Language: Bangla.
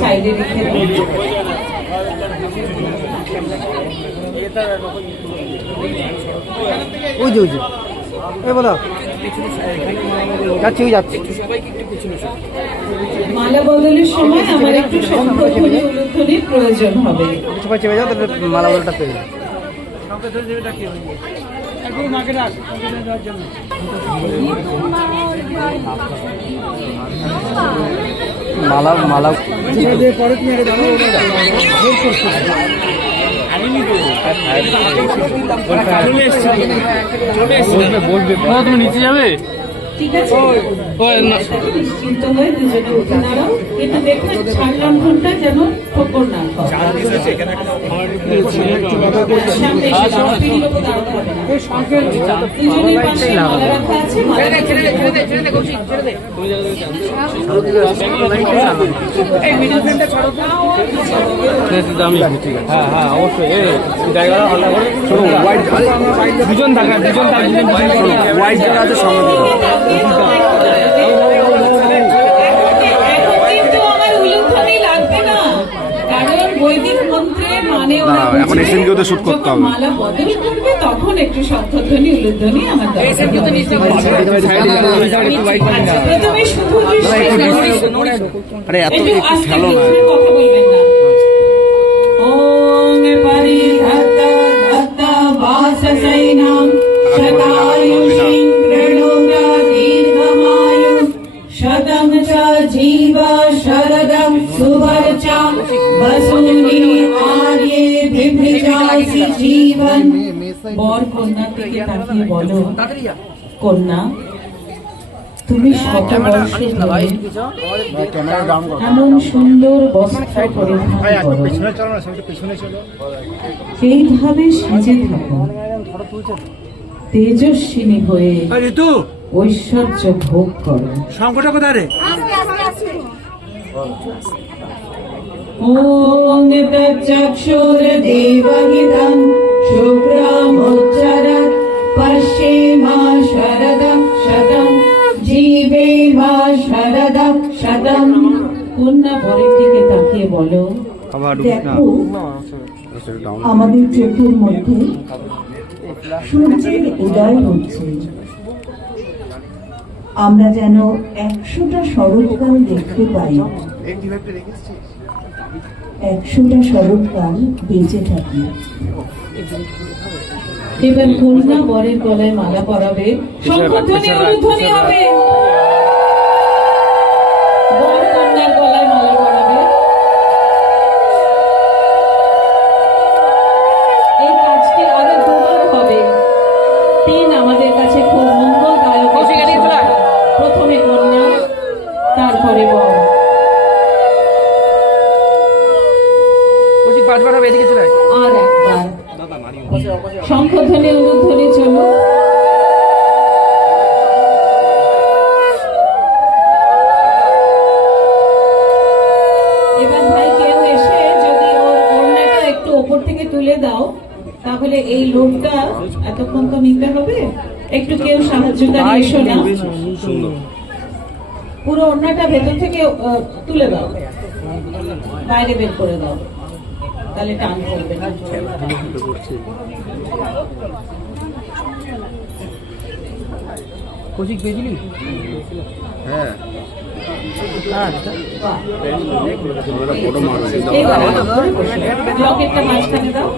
সাইডে রেখে দাও। ওই যে বলো যাচ্ছি যাচ্ছি। মালা বদলের সময় আমার একটু শঙ্খধ্বনি উলুধ্বনির প্রয়োজন হবে। সবাই চেপে যাও, তাহলে মালা বদলটা পেয়ে যাও। মালা মালা তুমি নিচে যাবে? ঠিক আছে, নিশ্চিন্ত হয়ে দুজনে উঠে দাঁড়াও, কিন্তু দেখবেন ছাড়লাম ঘন্টা যেন ঠোকর না খাও। সামনে এসে দাঁড়াও, পিড়ির ওপর দাঁড়াতে হবে না। দুজনের পাশে মালা রাখা আছে, মালা ছেড়ে দে। হ্যাঁ অবশ্যই। দুজন থাকে হোয়াইট যারা আছে সঙ্গে এখন এসএনজিওতে শুট করতে হবে। মালা বদল করবে তখন একটু শঙ্খধ্বনি উলুধ্বনি আমার দরকার। প্রথমে শুধু আরে এত একটু খেলো না, কথা বলবেন না। ওং পরিহতা দত্তা বাসসৈনাম শতায়ুষিং প্রণোদা দীর্ঘমায়ু শতং চ জীবা শরদং সুবর্চং বসুনি আর্য়ে বিভৃজাসি জীবন। বর কন্যা থেকে তাকিয়ে বলো, কন্যা তুমি শত বর্ষ ধরে এমন সুন্দর বস্ত্র পরিধান করো, এইভাবে সেজে থাকো, তেজস্বিনী হয়ে ঐশ্বর্য ভোগ করো। সংকট কোথায় রে? ওং তচ্চক্ষুর্দেবহিতং শুক্রমুচ্চরৎ পশ্চিমা শরদং শতং জীবেমা শরদং শতং। কন্যা বরের দিকে তাকিয়ে বলো, দেখো আমাদের চোখের মধ্যে সূর্যের উদয় হচ্ছে, আমরা যেন 100টা শরৎকাল দেখতে পাই, 100টা শরৎকাল বেঁচে থাকি। এবার কন্যা বরের গলায় মালা পরাবে, শঙ্খধ্বনি উলুধ্বনি হবে। বর কন্যার গলায় মালা পরাবে। এই কাজটি আরো দুবার হবে। 3 আমাদের কাছে খুব মঙ্গলদায়ক। প্রথমে কন্যা, তারপরে বর। আর একবার শঙ্খধ্বনি উলুধ্বনি চলো। এবার ভাই কেউ এসে যদি ওর ওড়নাটা একটু ওপর থেকে তুলে দাও, তাহলে এই লোকটা এতক্ষণ তো নিতে হবে। একটু কেউ সাহায্যকারী এসো না, পুরো ওড়নাটা ভেতর থেকে তুলে দাও, বাইরে বের করে দাও, তাহলে টান করবে না। কৌশিক পেয়েছিলি? হ্যাঁ লকেটটা মাঝখানে দাও।